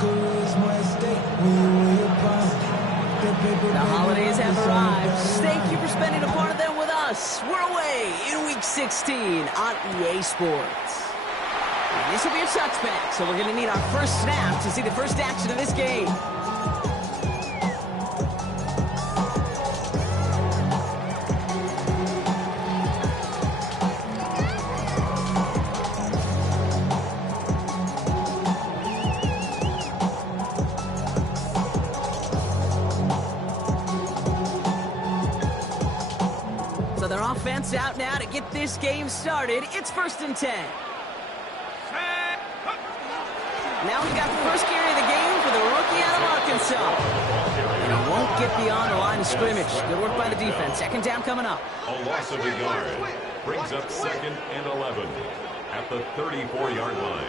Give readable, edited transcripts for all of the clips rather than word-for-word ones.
The holidays have arrived. Thank you for spending a part of them with us. We're away in Week 16 on EA Sports. And this will be your touchback, so we're going to need our first snap to see the first action of this game. Offense out now to get this game started. It's 1st and 10. Now we got the first carry of the game for the rookie out of Arkansas. And he won't get beyond the line of scrimmage. Good work by the defense. 2nd down coming up. A loss of a yard brings up 2nd and 11 at the 34-yard line.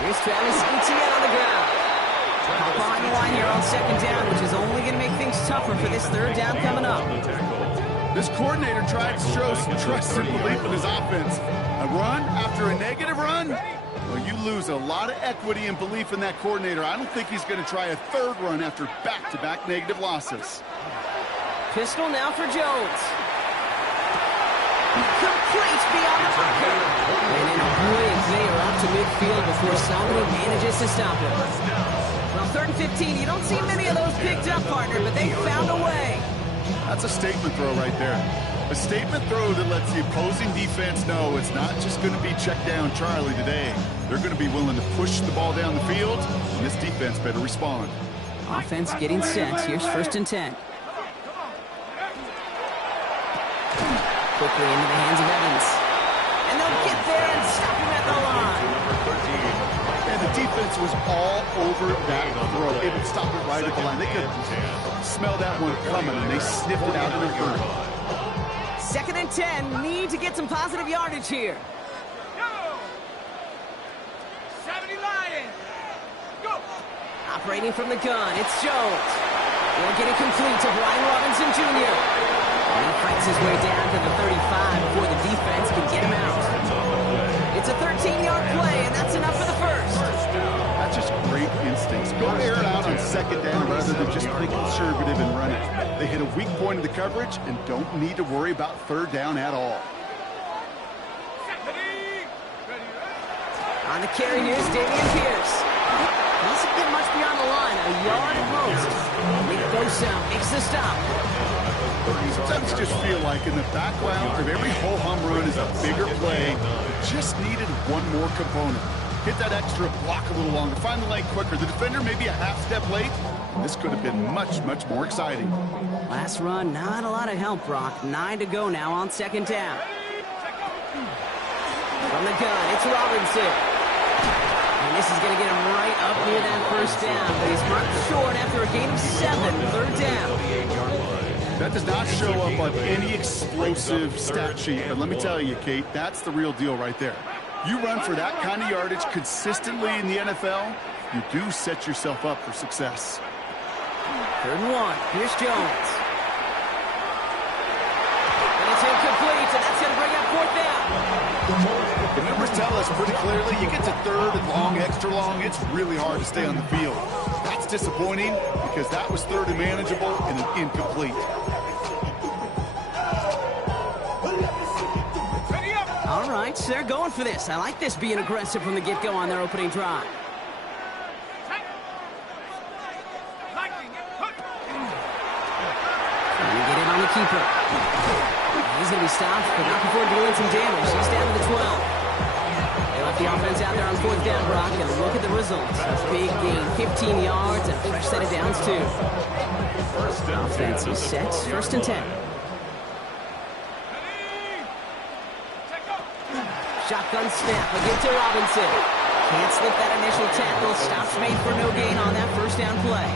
Here's Travis Etienne on the ground. Hop on the line here on 2nd down, which is only going to make things tougher for this 3rd down coming up. This coordinator tried to show some trust and belief in his offense. A run after a negative run? Well, you lose a lot of equity and belief in that coordinator. I don't think he's going to try a 3rd run after back-to-back negative losses. Pistol now for Jones. Complete beyond the marker. And in a brilliant play up to midfield before somebody manages to stop him. Well, 3rd and 15, you don't see many of those picked up, partner, but they found a way. That's a statement throw right there. A statement throw that lets the opposing defense know it's not just going to be check down Charlie today. They're going to be willing to push the ball down the field, and this defense better respond. Offense getting set. Here's 1st and 10. Quickly into the hands of Evans. And they'll get there and stop him at the line. And the defense was all over that throw. It would stop it right at the line. They could smell that one coming, and they sniffed it out in their hurry. 2nd and 10. Need to get some positive yardage here. Go! 70 Lions! Go! Operating from the gun, it's Jones. He'll get it complete to Brian Robinson Jr. And he fights his way down to the 35 before the defense can get him out. It's a 13-yard play, and that's enough for the first. That's just great instincts. Go air it out on 2nd down rather than just play conservative and run it. They hit a weak point of the coverage and don't need to worry about 3rd down at all. On the carry, here's Dameon Pierce. Doesn't get much beyond the line, a yard at most. Nick Bosa makes the stop. Sometimes just feel like in the background of every ho-hum run is a bigger play. Just needed one more component. Hit that extra block a little longer. Find the lane quicker. The defender maybe a half step late. This could have been much, much more exciting. Last run, not a lot of help, Brock. 9 to go now on 2nd down. From the gun, it's Robinson. And this is going to get him right up near that 1st down. But he's marked short after a gain of 7. 3rd down. That does not show up on any explosive stat sheet. But let me tell you, Kate, that's the real deal right there. You run for that kind of yardage consistently in the NFL, you do set yourself up for success. 3rd and 1. Here's Jones. And it's incomplete, and that's going to bring up 4th down. The numbers tell us pretty clearly, you get to 3rd and long, extra long, it's really hard to stay on the field. That's disappointing because that was 3rd and manageable and an incomplete. All right, so they're going for this. I like this being aggressive from the get-go on their opening drive. Trying to get it on the keeper. He's going to be stopped, but not before doing some damage. He's down to the 12. They left the offense out there on 4th down, Brock, and look at the results. A big gain, 15 yards, and a fresh set of downs, too. Offense is set, 1st and 10. Shotgun snap, again to Robinson. Can't slip that initial tackle. Stops made for no gain on that 1st down play.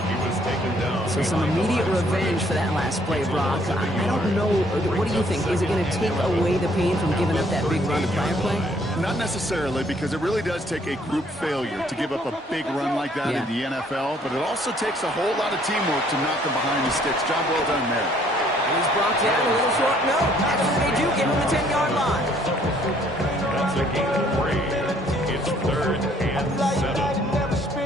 So some immediate revenge for that last play, Brock. I don't know. What do you think? Is it going to take away the pain from giving up that big run the prior play? Not necessarily, because it really does take a group failure to give up a big run like that in the NFL. But it also takes a whole lot of teamwork to knock them behind the sticks. Job well done there. He's brought down a little short. No, actually they do get him the 10-yard line. That's a gain of 3. It's 3rd and 7.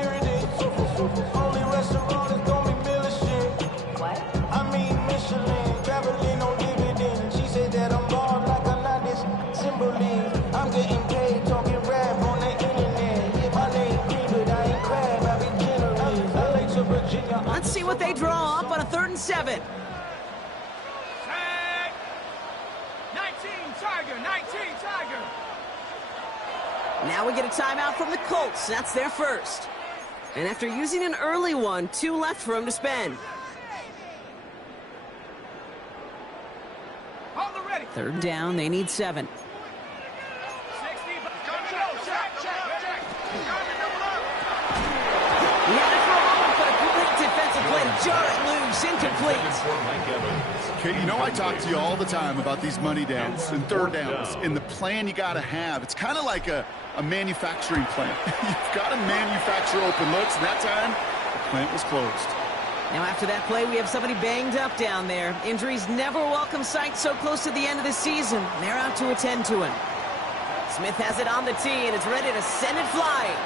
what they draw up on a 3rd and 7. Set. 19, Tiger. 19, Tiger. Now we get a timeout from the Colts. That's their first. And after using an early one, 2 left for him to spend. Hold the ready. 3rd down, they need 7. 60. Check. He had it for a moment, but a great defensive play to jar it loose, incomplete. Okay, you know I talk to you all the time about these money downs and 3rd downs and the plan you got to have. It's kind of like a manufacturing plant. You've got to manufacture open looks, and that time, the plant was closed. Now after that play, we have somebody banged up down there. Injuries never a welcome sight so close to the end of the season. They're out to attend to him. Smith has it on the tee, and it's ready to send it flying.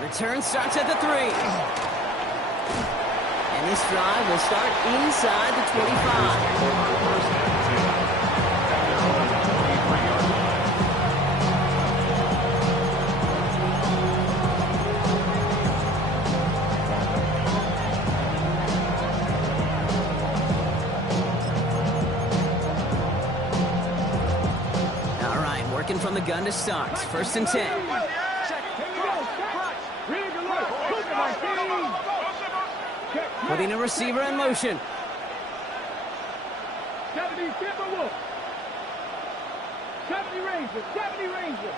Return starts at the 3. And this drive will start inside the 25. All right, working from the gun to start. 1st and 10. Putting a receiver in motion. 70 Timberwolf. 70 Rangers. 70 Rangers.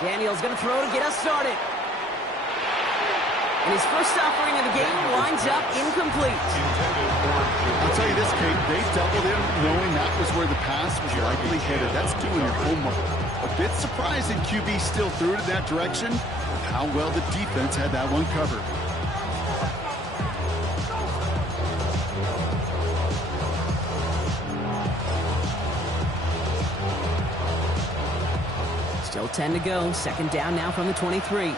Daniel's going to throw to get us started. And his first offering of the game winds up incomplete. I'll tell you this, Kate, they doubled him knowing that was where the pass was likely headed. That's doing your homework. A bit surprising QB still threw it in that direction, with how well the defense had that one covered. Still 10 to go. 2nd down now from the 23.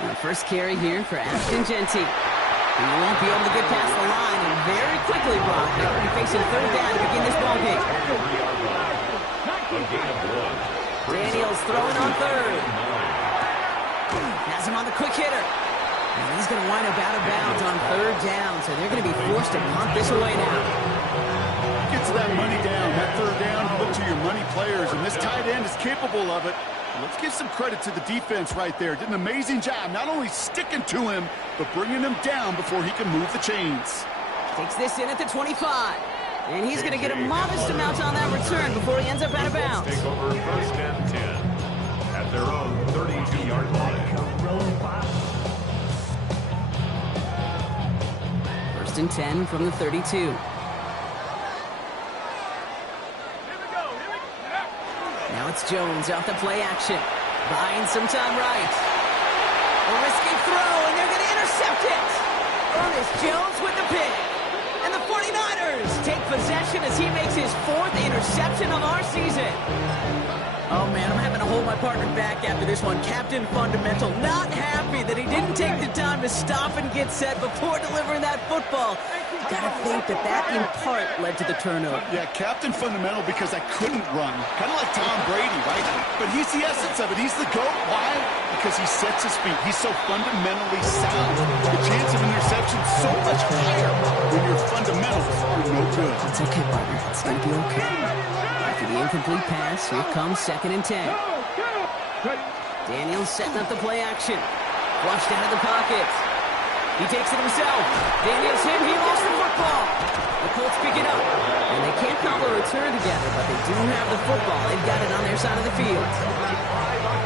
And the first carry here for Ashton Genty. He won't be able to get past the line, and very quickly, Brock, they're going to be facing 3rd down to begin this ball game. Daniels throwing on 3rd. Has him on the quick hitter. And he's going to wind up out of bounds on 3rd down, so they're going to be forced to punt this away now. Get to that money down, that 3rd down, look to your money players, and this tight end is capable of it. Let's give some credit to the defense right there. Did an amazing job, not only sticking to him, but bringing him down before he can move the chains. Takes this in at the 25. And he's going to get a modest amount on that return before he ends up out of bounds. Take over 1st and 10 at their own 32-yard line. 1st and 10 from the 32. Now it's Jones off the play action. Buying some time right. A risky throw, and they're going to intercept it. Ernest Jones with the pick. And the 49ers take possession as he makes his 4th interception of our season. Oh, man, I'm having to hold my partner back after this one. Captain Fundamental not happy that he didn't take the time to stop and get set before delivering that football. Gotta think that in part led to the turnover. Yeah, Captain Fundamental because I couldn't run. Kind of like Tom Brady, right? But he's the essence of it. He's the GOAT. Why? Because he sets his feet. He's so fundamentally sound. The chance of interception so much higher when your fundamentals are no good. It's okay, partner. It's gonna be okay. After the incomplete pass, here comes 2nd and 10. Daniels setting up the play action. Flushed out of the pocket. He takes it himself. Daniels hit. He lost the football. The Colts pick it up. And they can't cobble a return together, but they do have the football. They've got it on their side of the field.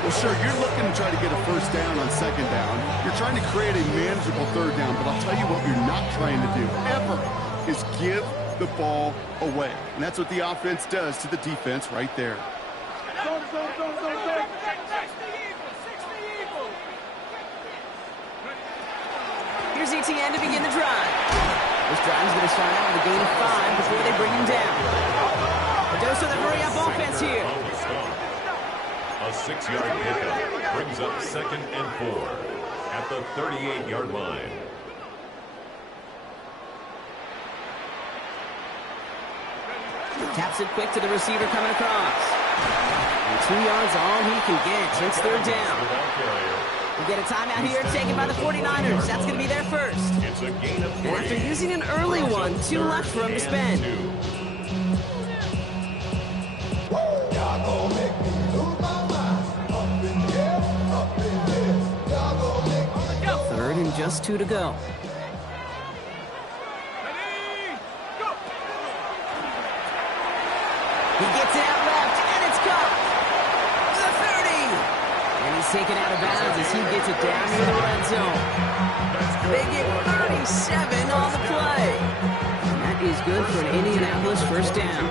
Well, sure, you're looking to try to get a 1st down on 2nd down. You're trying to create a manageable 3rd down, but I'll tell you what you're not trying to do, ever, is give the ball away. And that's what the offense does to the defense right there. Here's ETN to begin the drive. This drive is going to start out with a gain of 5 before they bring him down. A dose of the hurry-up offense here. A 6-yard pickup brings up 2nd and 4 at the 38-yard line. Taps it quick to the receiver coming across. And 2 yards all he can get. It's third down. We get a timeout here taken by the 49ers. That's going to be their first. It's a gain of 3. And after using an early one, 2 left for him to spend. Third and just 2 to go. He gets it out left, and it's caught. To the 30. And he's taken out of bounds as he gets it down near the red zone. They get 37 on the play. And that is good for an Indianapolis first down.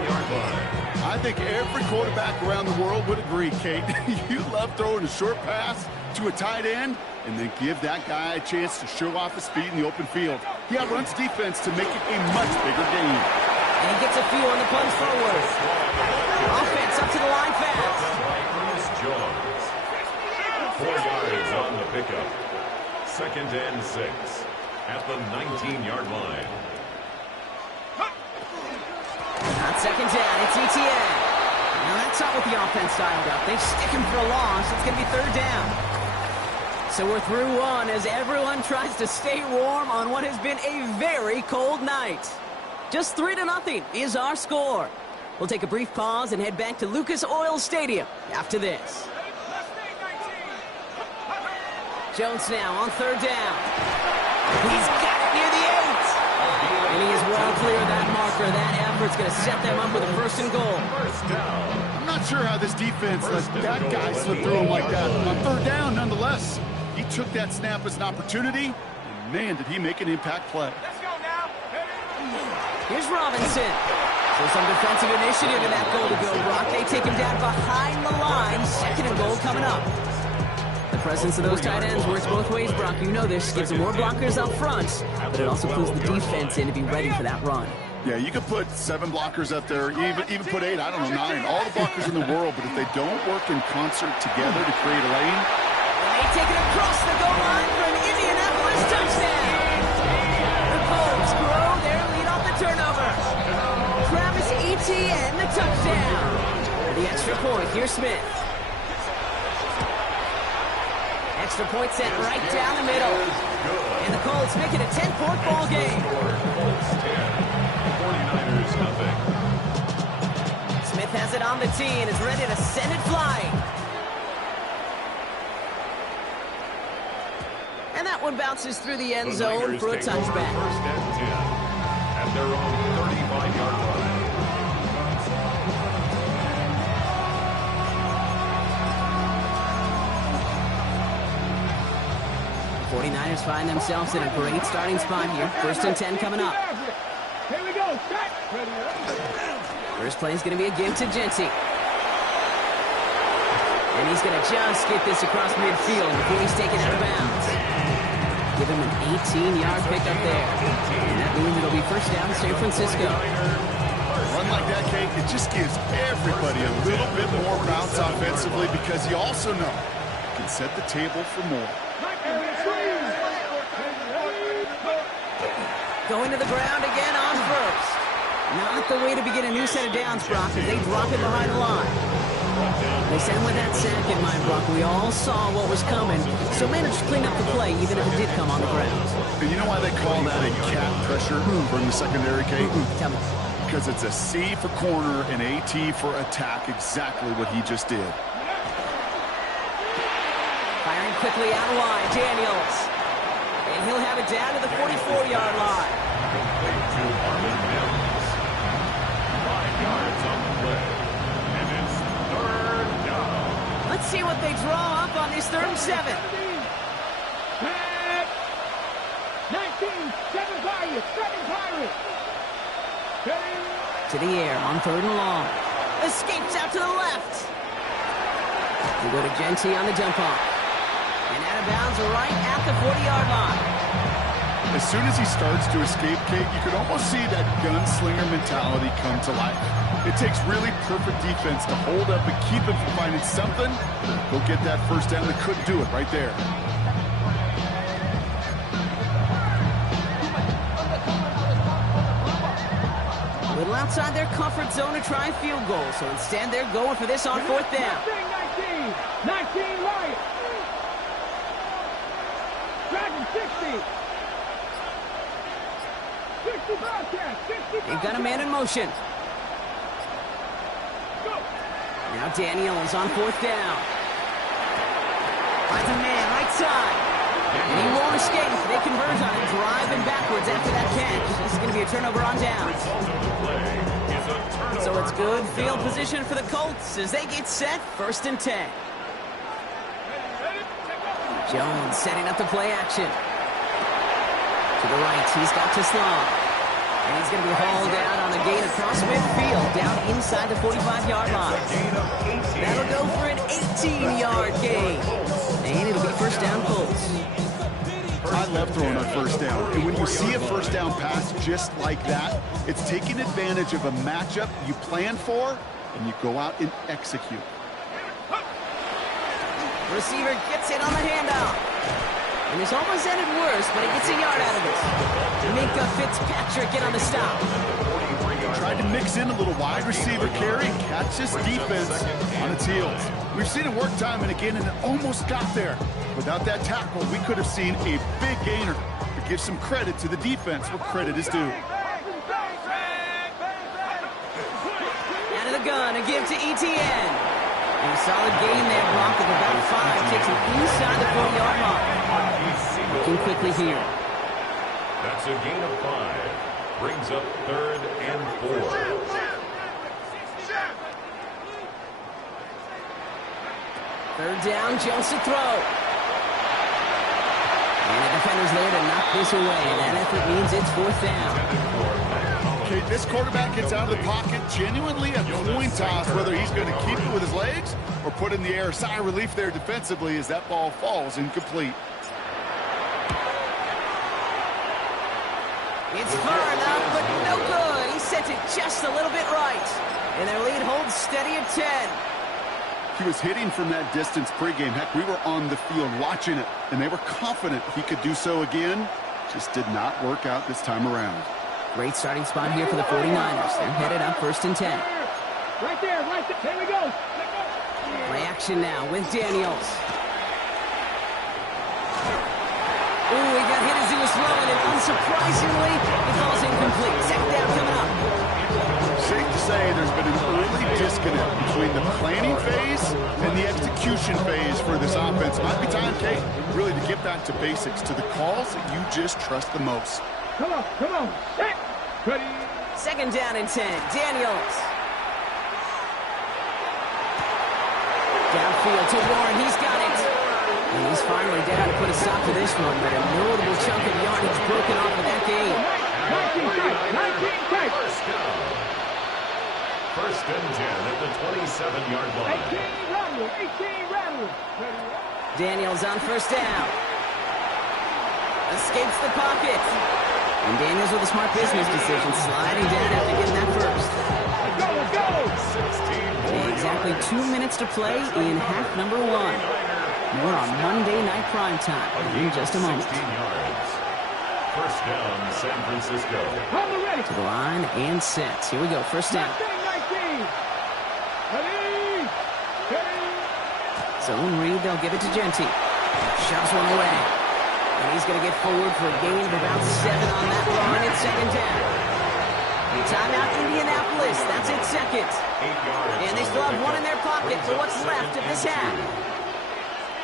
I think every quarterback around the world would agree, Kate. You love throwing a short pass to a tight end and then give that guy a chance to show off his speed in the open field. He outruns defense to make it a much bigger game. And he gets a few on the punch forward. Offense up to the line fast. 4 yards on the pickup. 2nd and 6 at the 19-yard line. Not second down, it's ETN. Now that's not what the offense dialed up. They stick him for a loss. It's going to be third down. So we're through one as everyone tries to stay warm on what has been a very cold night. Just 3-0 is our score. We'll take a brief pause and head back to Lucas Oil Stadium after this. Jones now on third down. He's got it near the 8. And he is well clear of that marker. That effort's going to set them up with a 1st and goal. I'm not sure how this defense let that guy slip through him like that. On third down, nonetheless, he took that snap as an opportunity, and man, did he make an impact play. Here's Robinson. So some defensive initiative in that goal to go, Brock. They take him down behind the line. 2nd and goal coming up. The presence of those tight ends works both ways, Brock. You know this. Gives them more blockers up front, but it also pulls the defense in to be ready for that run. Yeah, you could put 7 blockers up there, even put 8, I don't know, 9, all the blockers in the world, but if they don't work in concert together to create a lane. And they take it across the goal line for an Indianapolis touchdown. The Colts grow their lead off the turnover. Travis Etienne, the touchdown. For the extra point, here's Smith. Extra point sent right down the middle. And the Colts make it a 10-point ball game. 49ers nothing. Smith has it on the tee and is ready to send it flying. And that one bounces through the end zone for a touchback. 1st and 10 at their own 35-yard line. 49ers find themselves in a great starting spot here. 1st and 10 coming up. Here we go. Set. First play is going to be a give to Genty. And he's going to just get this across midfield before he's taken out of bounds. Give him an 18-yard pickup there. And that means it'll be 1st down San Francisco. Run like that, Kate, it just gives everybody a little bit more bounce offensively because you also know you can set the table for more. Going to the ground again on 1st. Not the way to begin a new set of downs, Brock, as they drop it behind the line. They send with that sack in mind, Brock. We all saw what was coming, so managed to clean up the play, even if it did come on the ground. And you know why they call that a cat pressure from the secondary, Kate? Tell me. Because it's a C for corner and a T for attack, exactly what he just did. Firing quickly out wide, Daniels. And he'll have it down to the 44-yard line. Complete to Arvin Mims. 5 yards on the play. And it's 3rd down. Let's see what they draw up on this 3rd and 7. 19, 7 Pirates. To the air on 3rd and long. Escapes out to the left. We go to Genty on the dump off. And out of bounds right at the 40-yard line. As soon as he starts to escape, Kate, you can almost see that gunslinger mentality come to life. It takes really perfect defense to hold up and keep him from finding something. He'll get that 1st down. They couldn't do it right there. little outside their comfort zone to try a field goal, so instead they're going for this on fourth down. 19 right. Dragon 60. 60 broadcast. 60. They've got a man in motion. Now Daniels on fourth down. Finds a man right side. And he won't escape. They convert on it, driving backwards after that catch. This is going to be a turnover on down. So it's good field position for the Colts as they get set, 1st and 10. Jones setting up the play action. To the right, he's got Teslam. And he's going to be hauled out on a gain across midfield, down inside the 45-yard line. That'll go for an 18-yard gain. And it'll be 1st down Colts. I love throwing on 1st down. And when you see a 1st down pass just like that, it's taking advantage of a matchup you plan for, and you go out and execute. Receiver gets it on the handoff. And this almost ended worse, but he gets a yard out of it. Minka Fitzpatrick in on the stop. Tried to mix in a little wide receiver carry, catch this defense on its heels. We've seen it work time and again, and it almost got there. Without that tackle, we could have seen a big gainer. But give some credit to the defense where credit is due. Out of the gun, a give to ETN. And a solid gain there, Brock, of about 5. Takes him inside the 40-yard line. Looking quickly here. That's a gain of 5. Brings up 3rd and 4. Third down, Jones to throw. And the defender's there to knock this away. And that effort means it's 4th down. Okay, this quarterback gets out of the pocket, genuinely a coin toss, whether he's going to keep it with his legs or put in the air. Sigh of relief there defensively as that ball falls incomplete. It's far enough, but no good. He sent it just a little bit right. And their lead holds steady at 10. He was hitting from that distance pregame. Heck, we were on the field watching it, and they were confident he could do so again. Just did not work out this time around. Great starting spot here for the 49ers. They're headed up 1st and 10. Right there, right there. Here we go. Play action now with Daniels. Ooh, he got hit as he was throwing, and unsurprisingly, it falls incomplete. 2nd down coming up. Safe to say there's been an early disconnect between the planning phase and the execution phase for this offense. Might be time, Kate, really to get back to basics, to the calls that you just trust the most. Come on. Set. Ready. 2nd down and 10. Daniels. Downfield to Warren. He's got it. And he's finally down to put a stop to this one, but a notable chunk of yardage broken off of that game. 19 tight. First and 10 at the 27-yard line. 18 rattle. Daniels on 1st down. Escapes the pocket. And Daniels with a smart business decision, sliding down after getting that first. Let's go. And exactly 2 minutes to play in half number 1. More on Monday Night Primetime in just a moment. 16 yards. First down, San Francisco. To the line and set. Here we go, 1st down. 19. Ready. Zone read, they'll give it to Genty. Shoves one away. And he's going to get forward for a gain of about 7 on that run. It's 2nd down. Timeout, Indianapolis. That's its 2nd. 8 yards. And they still have 1 in their pocket for what's left of this half.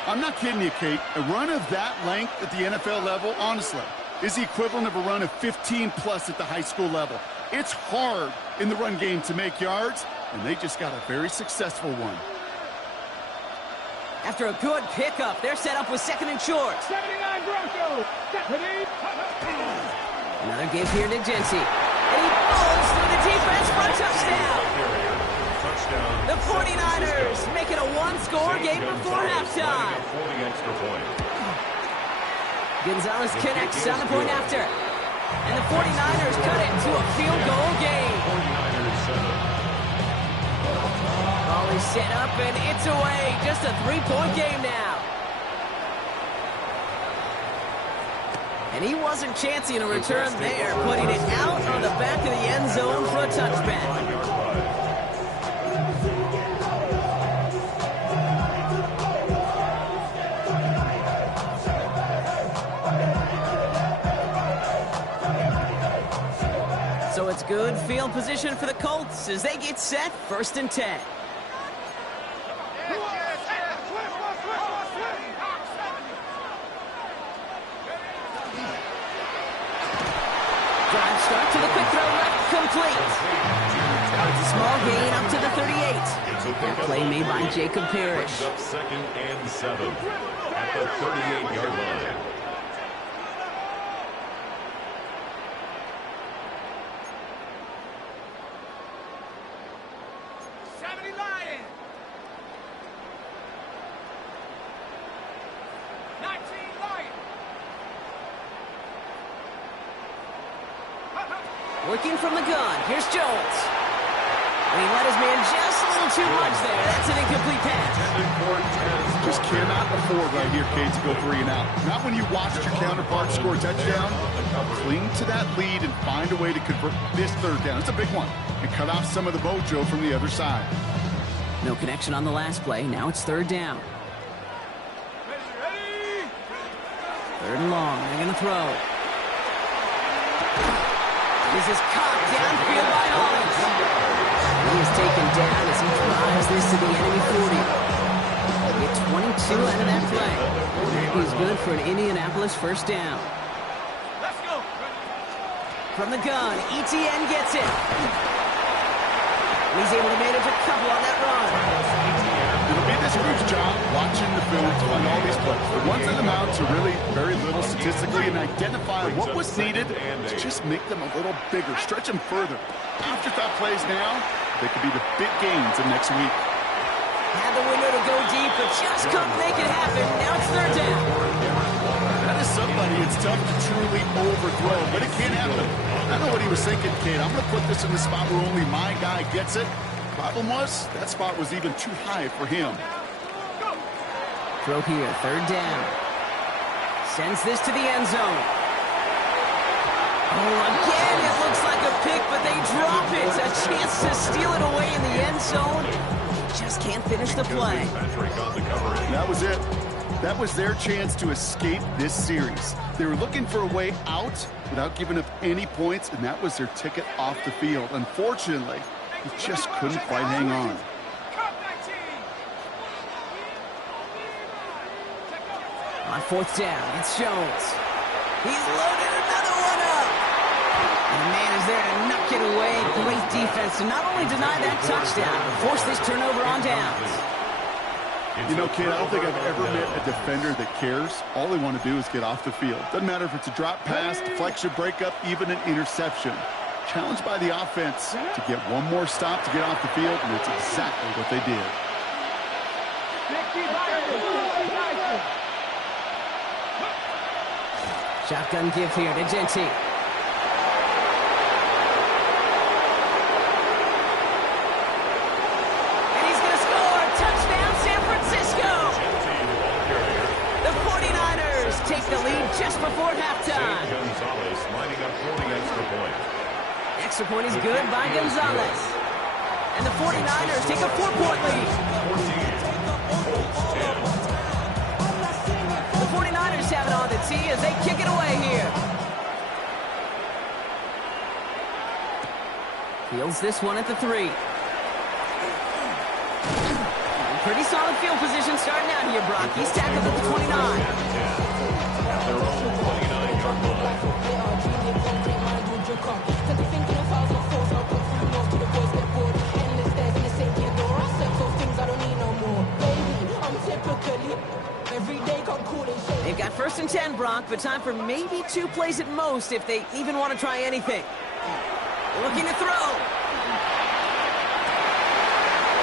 I'm not kidding you, Kate. A run of that length at the NFL level, honestly, is the equivalent of a run of 15-plus at the high school level. It's hard in the run game to make yards, and they just got a very successful one. After a good pickup, they're set up with 2nd and short. 79 Broncos. Another give here to Genty. And he falls through the defense for a touchdown. The 49ers making a one-score game before halftime. Gonzalez connects on the point after. And the 49ers cut it to a field goal game. Ball is set up and it's away. Just a 3-point game now. And he wasn't chancing a return there, putting it out on the back of the end zone for a touchback. So it's good field position for the Colts as they get set, 1st and 10. Drive start to the quick throw left, complete. It's a small gain up to the 38. That play made by Jacob Parrish. 2nd and 7 at the 38-yard line. Working from the gun. Here's Jones. And he let his man just a little too much there. That's an incomplete pass. Just cannot afford right here, Kate, to go 3 and out. Not when you watched your counterpart score a touchdown. Cling to that lead and find a way to convert this 3rd down. It's a big one. And cut off some of the mojo from the other side. No connection on the last play. Now it's 3rd down. 3rd and long. They're going to throw. This is caught downfield by Hollins. He is taken down as he drives this to the enemy 40. They'll get 22 out of that play. That is good for an Indianapolis 1st down. Let's go. From the gun, ETN gets it. He's able to manage a couple on that run. It'll be this group's job watching the film to find all these plays. The ones that amount to really very little statistically and identify what was needed to just make them a little bigger, stretch them further. Afterthought plays now, they could be the big gains of next week. Had the window to go deep, but just couldn't make it happen. Now it's 3rd down. That is somebody it's tough to truly overthrow, but it can happen. I know what he was thinking, Kate. I'm going to put this in the spot where only my guy gets it. Problem was, that spot was even too high for him. Throw here, 3rd down. Sends this to the end zone. Oh, again, it looks like a pick, but they drop it. A chance to steal it away in the end zone. Just can't finish the play. That was it. That was their chance to escape this series. They were looking for a way out without giving up any points, and that was their ticket off the field. Unfortunately, he just couldn't quite hang on. On 4th down, it's Jones. He's loaded another one up. And the man is there to knock it away. Great defense to not only deny that touchdown, but force this turnover on downs. You know, kid, I don't think I've ever met a defender that cares. All they want to do is get off the field. Doesn't matter if it's a drop pass, deflection, breakup, even an interception. Challenged by the offense to get one more stop to get off the field, and it's exactly what they did. Shotgun give here to Genty. And he's going to score. Touchdown, San Francisco. The 49ers take the lead just before halftime. Gonzalez lining up for the extra point. Extra point is good by Gonzalez. And the 49ers take a 4-point lead. 49ers have it on the tee as they kick it away here. Fields this one at the 3. Pretty solid field position starting out here, Brock. He's tackled at the 29. Their own 29-yard line. They've got 1st and 10, Brock, but time for maybe 2 plays at most if they even want to try anything. Looking to throw.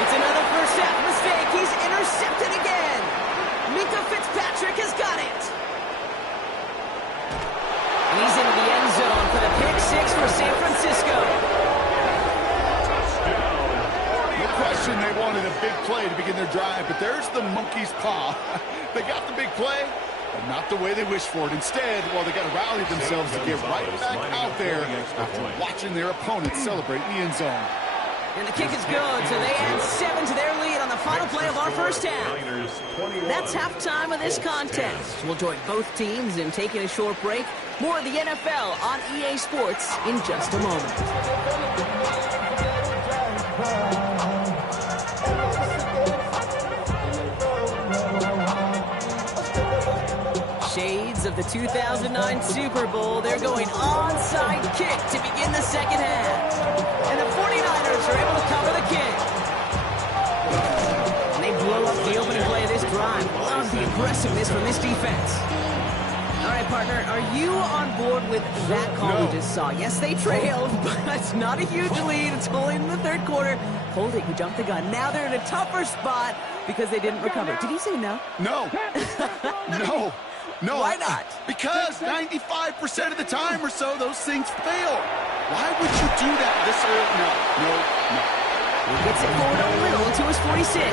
It's another first half mistake. He's intercepted again. Minka Fitzpatrick has got it. He's into the end zone for the pick 6 for San Francisco. No question they wanted a big play to begin their drive, but there's the monkey's paw. They got the big play, but not the way they wish for it. Instead, well, they got to rally themselves to get right back out there after watching their opponents celebrate in the end zone. And the kick is good, so they add 7 to their lead on the final play of our first half. That's halftime of this contest. We'll join both teams in taking a short break. More of the NFL on EA Sports in just a moment. Shades of the 2009 Super Bowl. They're going onside kick to begin the second half. And the 49ers are able to cover the kick. And they blow up the opening play of this drive. Love the aggressiveness from this defense. All right, partner, are you on board with that call we just saw? Yes, they trailed, but it's not a huge lead. It's only in the third quarter. Hold it, you jumped the gun. Now they're in a tougher spot because they didn't recover. Did he say no? No. No. No. Why not? Because 95% of the time or so, those things fail. Why would you do that this early? No. He gets it forward a little to his 46.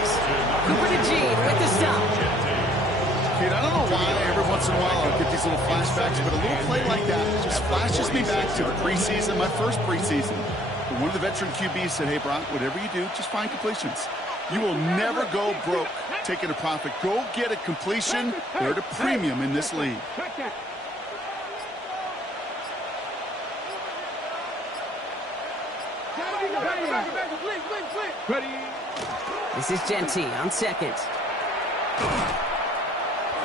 Cooper to Gene with the stop. Kid, I don't know why every once in a while I'll get these little flashbacks, but a little play like that just flashes me back to the preseason, my first preseason. And one of the veteran QBs said, hey, Brock, whatever you do, just find completions. You will never go broke taking a profit. Go get a completion. They're at a premium in this league. This is Genty on second.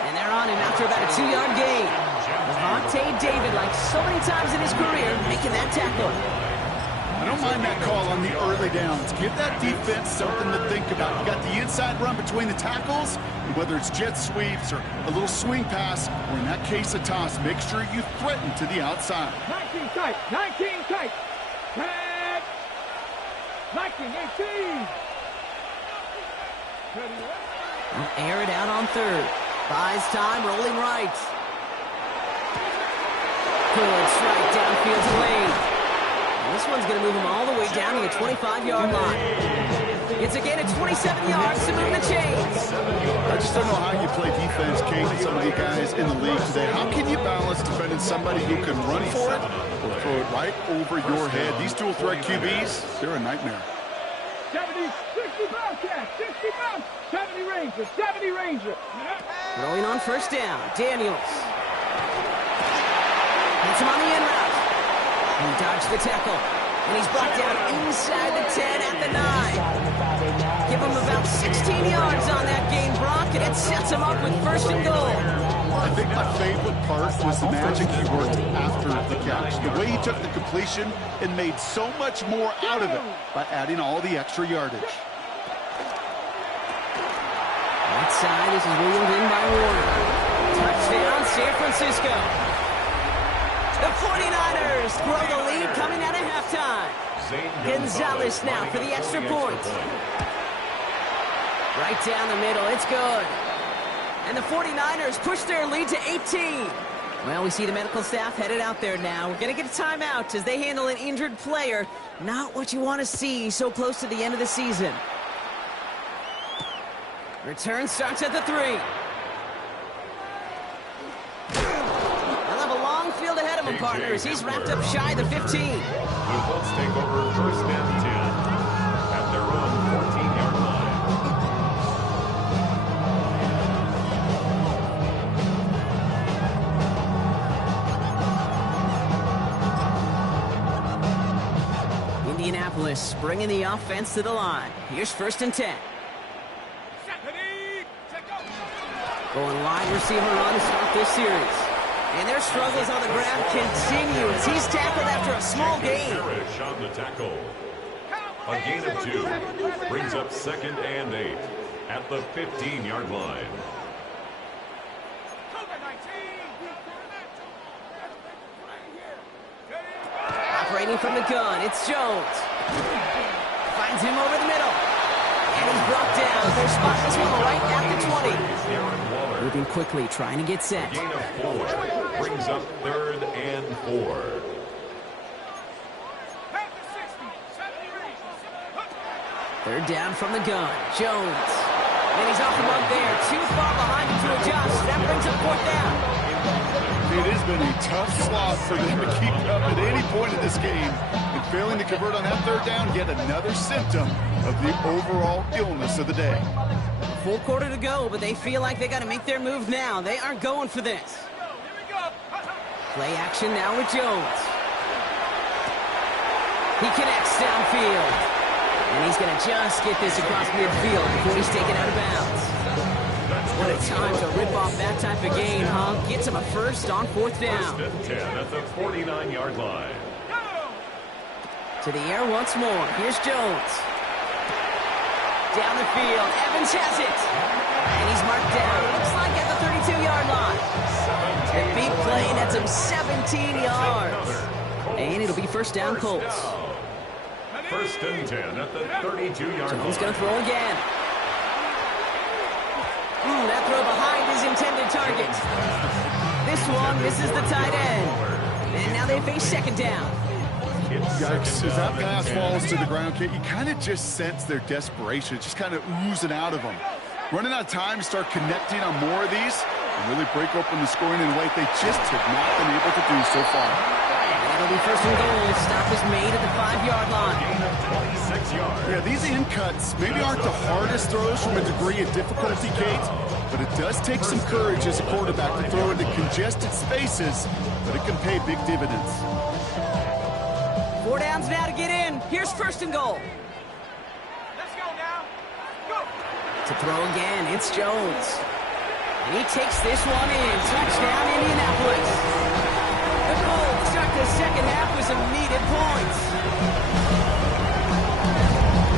And they're on him after about a 2-yard gain. Levante David, like so many times in his career, making that tackle. I don't mind that call on the early downs. Give that defense something to think about. You got the inside run between the tackles, and whether it's jet sweeps or a little swing pass, or in that case a toss, make sure you threaten to the outside. 19 tight, 19 tight. 10, 19, 18. We'll air it out on third. Buys time, rolling right. Good strike downfield to Lane. This one's going to move him all the way down to the 25-yard line. It's again at 27 yards to move the chains. I just don't know how you play defense, Kate, and some of the guys in the league today. How can you balance defending somebody who can run for it or throw it right over your head? These dual threat QBs, they're a nightmare. 70, 60 Bobcat, 60 Bob, 70 Ranger, 70 Ranger. Throwing on first down, Daniels. Hits him on the end route. He dodged the tackle, and he's brought down inside the 10 at the 9. Give him about 16 yards on that game, Brock, and it sets him up with first and goal. I think my favorite part was the magic he worked after the catch. The way he took the completion and made so much more out of it by adding all the extra yardage. Right side, this is wheeled in by Warner. Touchdown, San Francisco. The 49ers grow the lead coming out of halftime. Gonzalez now for the extra point. Right down the middle, it's good. And the 49ers push their lead to 18. Well, we see the medical staff headed out there now. We're going to get a timeout as they handle an injured player. Not what you want to see so close to the end of the season. Return starts at the 3. They'll have a long field ahead of him, partners. He's wrapped up shy of the 15. The Colts take over first and 10 at their own 14-yard line. Indianapolis bringing the offense to the line. Here's first and 10. Going wide receiver run to start this series. And their struggles on the ground continue as he's tackled after a small gain. On the tackle. A gain of 2 brings up second and 8 at the 15-yard line. Operating from the gun, it's Jones. Finds him over the middle. And he's brought down. They're spotting this one right at the 20. Moving quickly, trying to get set. Gain of 4 brings up third and 4. Third down from the gun, Jones. And he's off the mark there. Too far behind him to adjust. That brings up fourth down. been a tough slog for them to keep up at any point in this game. And failing to convert on that third down, yet another symptom of the overall illness of the day. Full quarter to go, but they feel like they got to make their move now. They aren't going for this. Play action now with Jones. He connects downfield. And he's going to just get this across midfield before he's taken out of bounds. What a time to rip off that type of gain, huh? Gets him a first on fourth down. First and 10 at the 49-yard line. To the air once more. Here's Jones. Down the field. Evans has it. And he's marked down. Looks like at the 32-yard line. The big play nets him 17 yards. And it'll be first down, Colts. First and 10 at the 32-yard line. Jones going to throw again. That throw behind his intended target. This one misses the tight end. And now they face second down. Yikes, as that pass falls to the ground, you kind of just sense their desperation. It's just kind of oozing out of them. Running out of time to start connecting on more of these and really break open the scoring in a way they just have not been able to do so far. It'll be first and goal. Stop is made at the 5-yard line. Gain of 26 yards. Yeah, these in cuts maybe aren't the hardest throws from a degree of difficulty, Kate, but it does take some courage as a quarterback to throw into congested spaces, but it can pay big dividends. 4 downs now to get in. Here's first and goal. Let's go now. Go. To throw again, it's Jones. And he takes this one in. Touchdown, Indianapolis. The Colts start the second half with some needed points.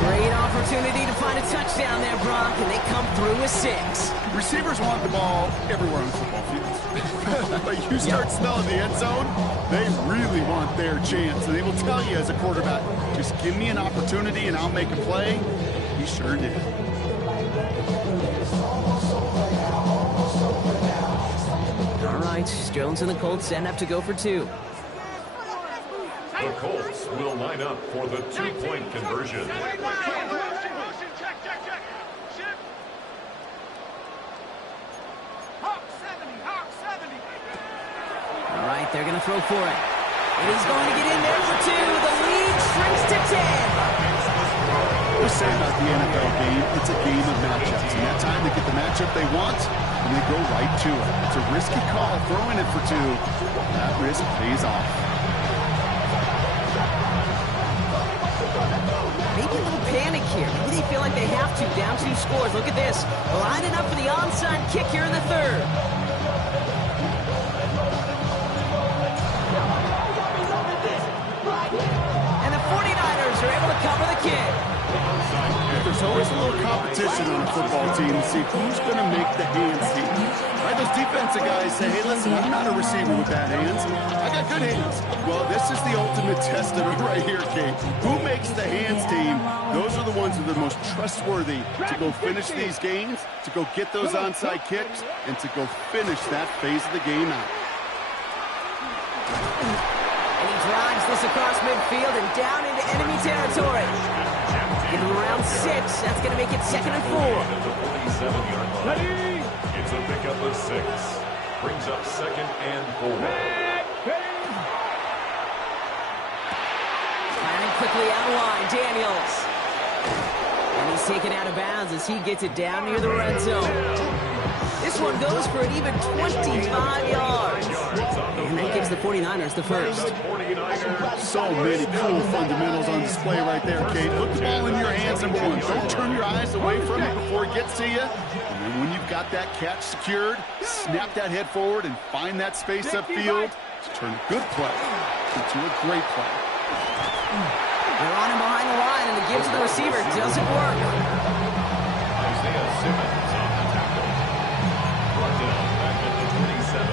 Great opportunity to find a touchdown there, Brock, and they come through with 6. Receivers want the ball everywhere on the football field. But you start smelling the end zone, they really want their chance. And they will tell you as a quarterback, just give me an opportunity and I'll make a play. He sure did. All right, Jones and the Colts end up to go for 2. The Colts will line up for the 2-point conversion. All right, they're going to throw for it. And he's going to get in there for 2. The lead shrinks to 10. We say about the NFL game, it's a game of matchups. And that time they get the matchup they want, and they go right to it. It's a risky call throwing it for 2. That risk pays off. Maybe a little panic here. Maybe they feel like they have to. Down 2 scores. Look at this. Lining up for the onside kick here in the 3rd. And the 49ers are able to cover the kick. There's always a little competition on a football team to see who's going to make the hands team. Right, those defensive guys say, hey, listen, I'm not a receiver with bad hands. I got good hands. Well, this is the ultimate test of it right here, Kate. Who makes the hands team? Those are the ones that are the most trustworthy to go finish these games, to go get those onside kicks, and to go finish that phase of the game out. And he drives this across midfield and down into enemy territory. Give him around 6. That's going to make it 2nd and 4. At the 47-yard line. It's a pickup of 6. Brings up 2nd and 4. Firing quickly out of line, Daniels. And he's taken out of bounds as he gets it down near the red zone. This one goes for an even 25 yards. And that gives the 49ers the first. So many cool fundamentals on display right there, Kate. Put the ball in your hands, number 1. Don't turn your eyes away from it before it gets to you. And then when you've got that catch secured, snap that head forward and find that space upfield to turn a good play into a great play. They're on him behind the line, and the give to the receiver doesn't work. Isaiah Simmons on the tackle. Brought down back at the 27.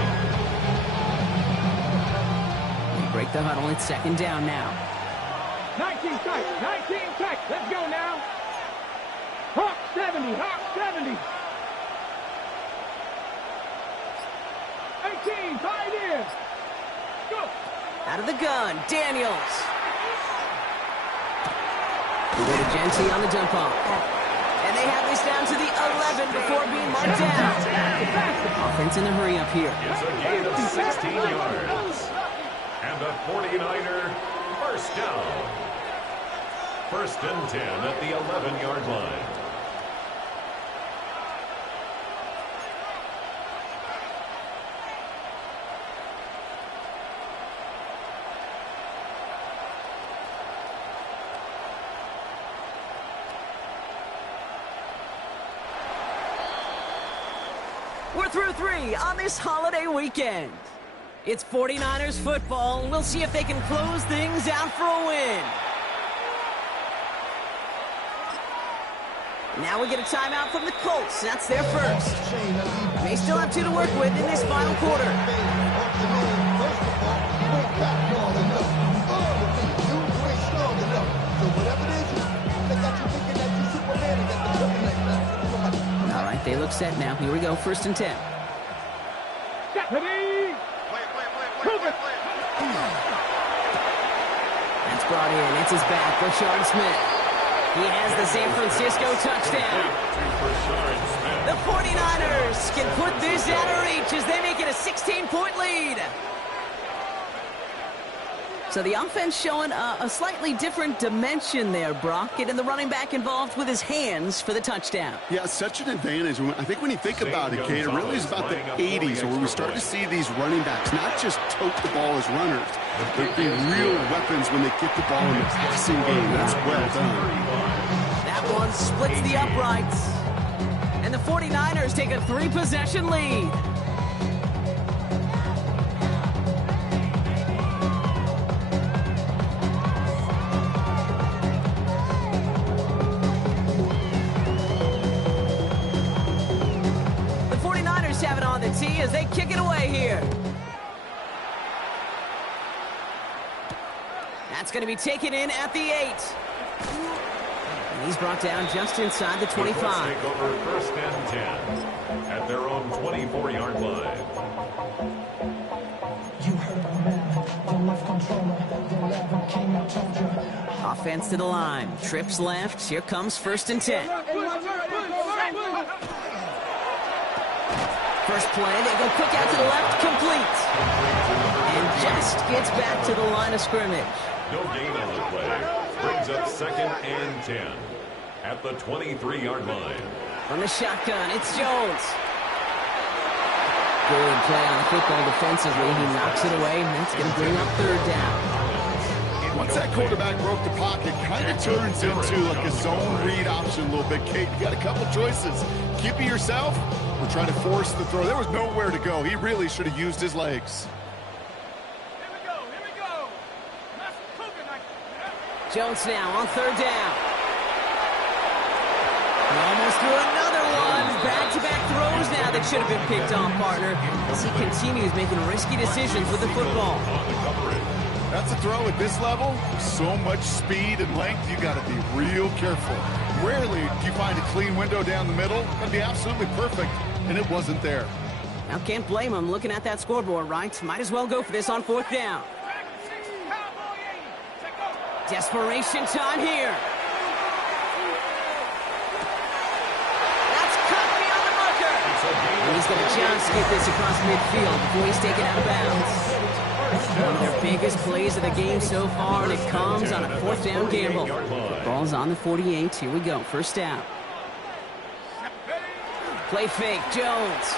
They break the huddle. It's 2nd down now. 19 tight, 19 tight. Let's go now. Hawk 70, Hawk 70. 18, tight in. Go. Out of the gun, Daniels. We go to Genty on the dump off. And And they have this down to the 11 before being marked down. Offense in the hurry up here. It's a gain of 16 yards. And a 49er first down. First and 10 at the 11-yard line. We're through 3 on this holiday weekend. It's 49ers football. We'll see if they can close things out for a win. Now we get a timeout from the Colts. That's their first. They still have 2 to work with in this final quarter. All right, they look set now. Here we go, first and 10. That's brought in. It's his back, Rashard Smith. He has the San Francisco touchdown. The 49ers can put this out of reach as they make it a 16-point lead. So the offense showing a slightly different dimension there, Brock. Getting the running back involved with his hands for the touchdound. Yeah, such an advantage. I think when you think about it, Kate, it really is about the 80s where we start to see these running backs not just tote the ball as runners, but be real weapons when they get the ball in the passing game. That's well done. That one splits the uprights. And the 49ers take a 3-possession lead. Have it on the tee as they kick it away here. That's going to be taken in at the 8. And he's brought down just inside the 25. Take over first and 10 at their own 24-yard line. You heard the man, the left controller, the 11 king, I told you. Offense to the line. Trips left. Here comes first and 10. First play, they go quick out to the left, complete. And just gets back to the line of scrimmage. No gain on the play. Brings up second and 10 at the 23-yard line. From the shotgun, it's Jones. Good play on the football defensively. He knocks it away, and that's going to bring up third down. Once that quarterback broke the pocket, kind of turns into like a zone read option a little bit. Kate, you got a couple choices. Keep it yourself or try to force the throw. There was nowhere to go. He really should have used his legs. Here we go. Jones now on third down. He almost threw another one. Back-to-back throws now that should have been picked off, partner, as he continues making risky decisions with the football. That's a throw at this level. So much speed and length, you got to be real careful. Rarely do you find a clean window down the middle. That'd be absolutely perfect, and it wasn't there. Now, can't blame him looking at that scoreboard, right? Might as well go for this on fourth down. Desperation time here. That's cut beyond the marker. And he's going to just get this across midfield before he's taken out of bounds. One of their biggest plays of the game so far, and it comes on a fourth down gamble. Ball's on the 48. Here we go. First down. Play fake. Jones.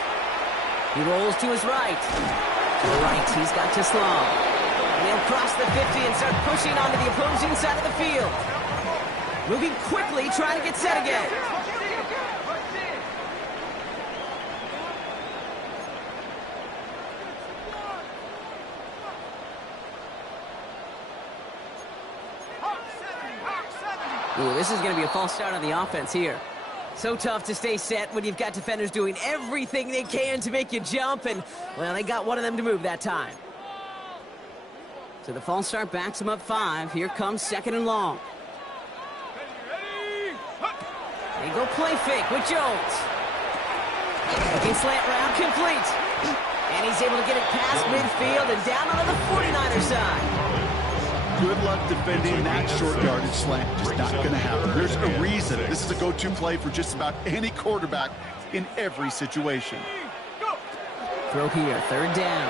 He rolls to his right. To the right, he's got to slow. And he'll cross the 50 and start pushing onto the opposing side of the field. Moving quickly, trying to get set again. Ooh, this is going to be a false start on the offense here. So tough to stay set when you've got defenders doing everything they can to make you jump, and, well, they got one of them to move that time. So the false start backs them up 5. Here comes second and long. They go play fake with Jones. Looking slant route, complete. And he's able to get it past midfield and down onto the 49er side. Good luck defending that short yardage slant. Just not going to happen. There's a reason this is a go-to play for just about any quarterback in every situation. Throw here, third down.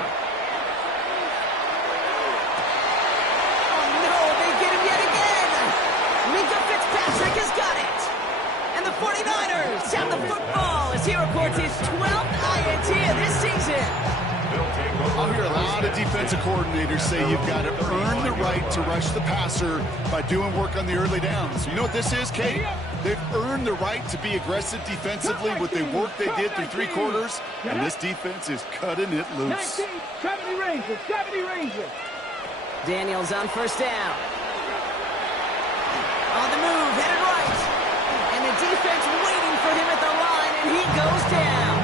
Oh, no, they get him yet again. Minka Fitzpatrick has got it. And the 49ers have the football as he records his 12th INT of this season. I'll hear a lot of defensive coordinators say you've got to earn the right to rush the passer by doing work on the early downs. You know what this is, Kate? They've earned the right to be aggressive defensively with the work they did through 3 quarters, and this defense is cutting it loose. 70 Rangers, 70 Rangers. Daniels on first down. On the move, headed right. And the defense waiting for him at the line, and he goes down.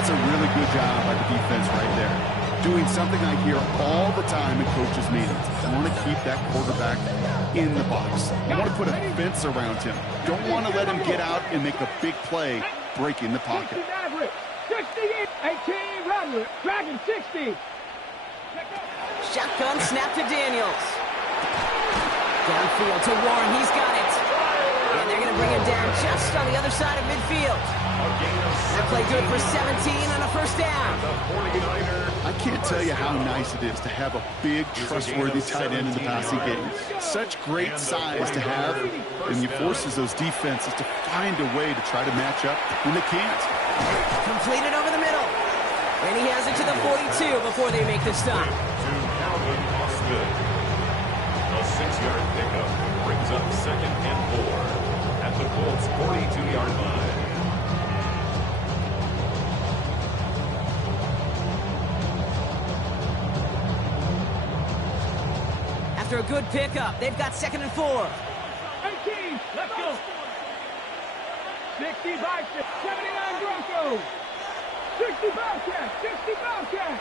That's a really good job by the defense right there. Doing something I hear all the time in coaches' meetings. I want to keep that quarterback in the box. I want to put a fence around him. Don't want to let him get out and make a big play breaking the pocket. 60, 18, Rattler, Dragon 60. Shotgun snap to Daniels. Downfield to Warren, he's got it. And they're going to bring him down just on the other side of midfield. That play good for 17 on a first down. I can't tell you how nice it is to have a big, trustworthy tight end in the passing game. Such great size to have, and he forces those defenses to find a way to try to match up when they can't. Completed over the middle. And he has it to the 42 before they make the stop. A 6-yard pickup brings up 2nd and 4 at the Colts' 42-yard line. After a good pickup, they've got 2nd and 4. 18, let's go. 65, 79 Broncos. 60 Bobcats, 60 Bobcats.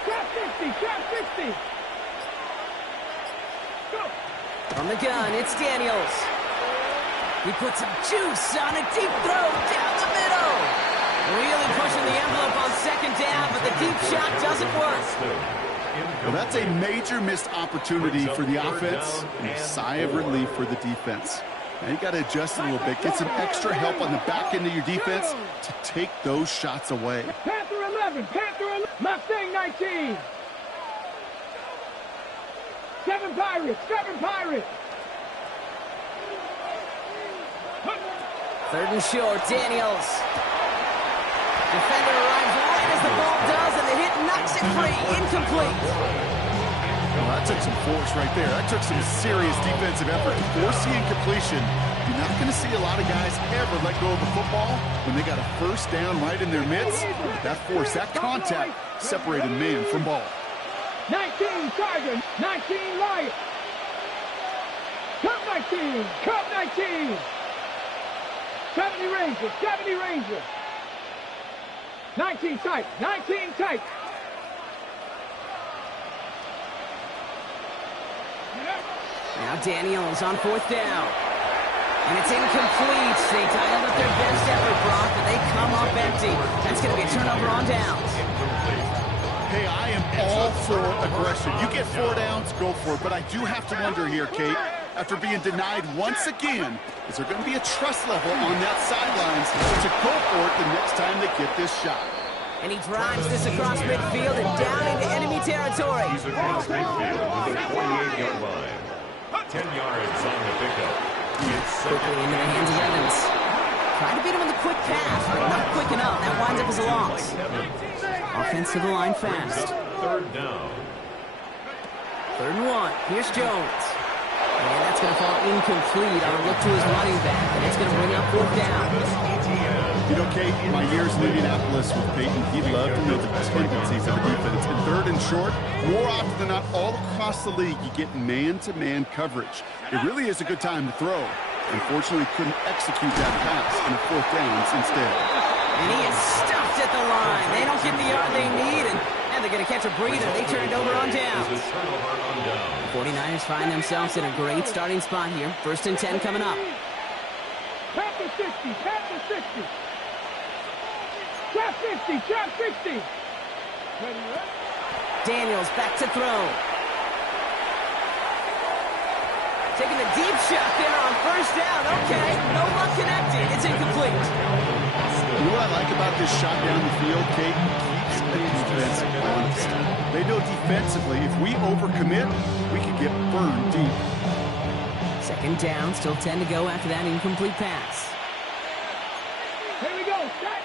Trap 60, trap 60. Go. From the gun, it's Daniels. He puts some juice on a deep throw down the middle. Really pushing the envelope on 2nd down, but the deep shot doesn't work. Well, that's a major missed opportunity for the offense and a sigh of relief for the defense. Now you got to adjust a little bit, get some extra help on the back end of your defense to take those shots away. Panther 11, Panther 11, Mustang 19. 7 Pirates, 7 Pirates. 3rd and short, Daniels. Defender arrives right as the ball does, and the hit knocks it free. Incomplete. Well, that took some force right there. That took some serious defensive effort to force the incompletion. You're not going to see a lot of guys ever let go of the football when they got a first down right in their midst. That force, that contact separated man from ball. 19 Tiger, 19 Lion. Cup 19, Cup 19. 70 Rangers, 70 Rangers. 19 tight, 19 tight. Now Daniels on 4th down. And it's incomplete. They dialed up their best effort, Brock, but they come up empty. That's going to be a turnover on downs. Hey, I am all for aggression. You get 4 downs, go for it. But I do have to wonder here, Kate, after being denied once again, is there going to be a trust level on that sidelines to go for it the next time they get this shot? And he drives this across midfield and down into enemy territory. He's across midfield to the 48-yard line. 10 yards on the pickup. Quickly into the hands of Evans. Trying to beat him with a quick pass, but not quick enough. That winds up as a loss. Offensive line fast. 3rd down. 3rd and 1. Here's Jones. And that's going to fall incomplete on a look to his running back. And it's going to bring up 4th down. You know, Kate, in my years in Indianapolis with Peyton, he loved to know the tendencies of the defense. In 3rd and short, more often than not, all across the league, you get man-to-man coverage. It really is a good time to throw. Unfortunately, couldn't execute that pass in the 4th downs instead. And he is stuffed at the line. They don't get the yard they need, and they're going to catch a breather. They turn it over on downs. 49ers find themselves in a great starting spot here. 1st and 10 coming up. Panther 60, Panther 60. Trap 60, trap 60. Ready, Daniels back to throw. Taking the deep shot there on first down. Okay, no luck connected. It's incomplete. You know what I like about this shot down the field, Kate? It keeps the defense honest. They know defensively, if we overcommit, we can get burned deep. Second down, still 10 to go after that incomplete pass. Here we go. Set.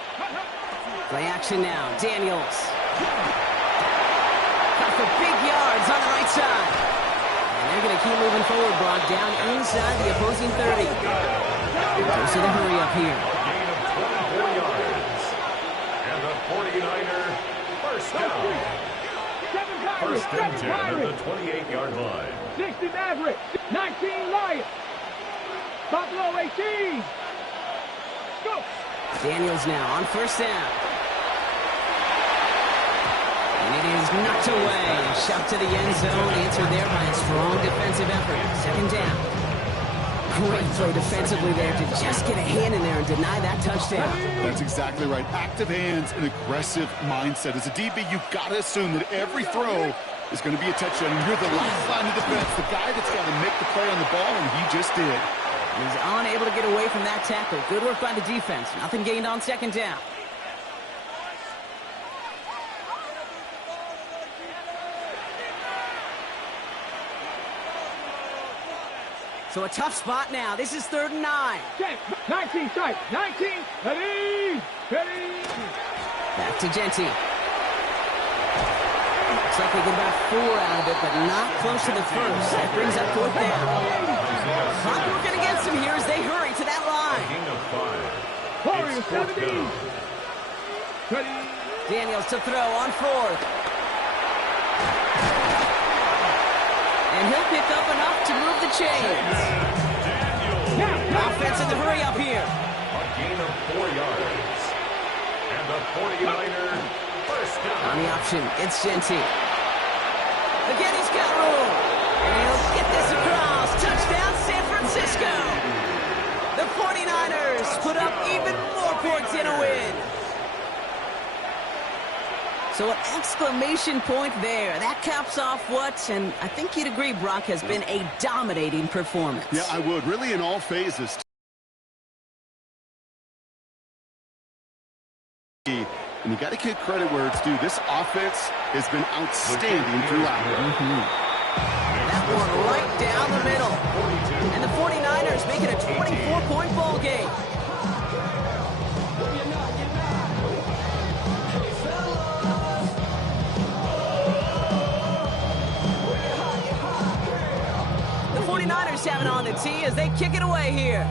Play action now. Daniels. Got for big yards on the right side. And they're going to keep moving forward, Brock, down inside the opposing 30. Goes to the hurry up here. Gain of 24 yards. And the 49er first down. First and 10 at the 28-yard line. 60 Maverick. 19 Lions. Buffalo 18. Go. Daniels now on first down. And it is knocked away. Shot to the end zone. Answered there by a strong defensive effort. Second down. Great play defensively there to just get a hand in there and deny that touchdown. That's exactly right. Active hands and aggressive mindset. As a DB, you've got to assume that every throw is going to be a touchdown. And you're the last line of defense, the guy that's got to make the play on the ball, and he just did. He's unable to get away from that tackle. Good work by the defense. Nothing gained on second down. So a tough spot now. This is 3rd and 9. 19 strike. 19. Ready. Ready. Back to Genty. Looks like they get about 4 out of it, but not close to the first. That brings up 4th down. Clock working against them here as they hurry to that line. Gain of 5. Warriors 70. Ready. Daniels to throw on 4th. And he'll pick up enough to move the chains. Offense in the hurry up here. A gain of 4 yards. And the 49er first down. On the option, it's Genty. Again, he's got room. And he'll get this across. Touchdown, San Francisco. The 49ers put up even more points in a win. So an exclamation point there. That caps off what, and I think you'd agree, Brock, has been a dominating performance. Yeah, I would. Really in all phases. And you got to give credit where it's due. This offense has been outstanding throughout. That one right down the middle. And the 49ers make it a 24-point ball game. The 49ers have it on the tee as they kick it away here.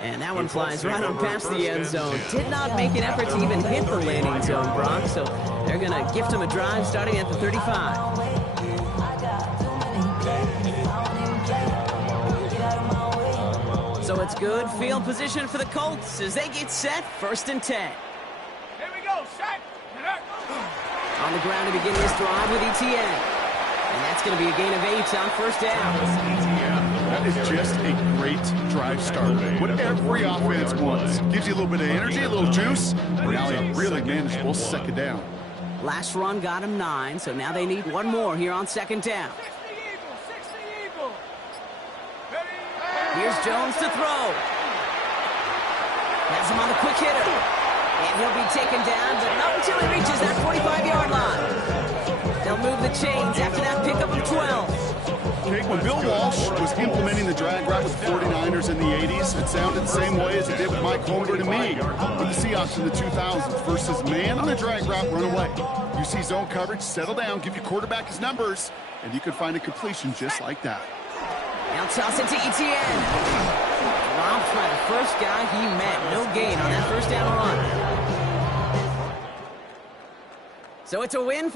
And that one flies right on past the end zone. Did not make an effort to even hit the landing zone, Brock. So they're going to gift him a drive starting at the 35. So it's good field position for the Colts as they get set. 1st and 10. Here we go. Set. On the ground to begin this drive with ETN. And that's going to be a gain of 8 on first down. That is just a great drive start. What every offense wants. Gives you a little bit of energy, a little juice. Now a really manageable second down. Last run got him 9, so now they need one more here on second down. 60 Eagle. Here's Jones to throw. Has him on the quick hitter. And he'll be taken down, but not until he reaches that 45-yard line. They'll move the chains after that pickup of 12. Okay, when Bill Walsh was implementing the drag route with the 49ers in the 80s, it sounded the same way as it did with Mike Holmgren and me with the Seahawks in the 2000s versus man on a drag route, run away. You see zone coverage, settle down, give your quarterback his numbers, and you can find a completion just like that. Now toss it to ETN. Dropped by the first guy he met. No gain on that first down run. So it's a win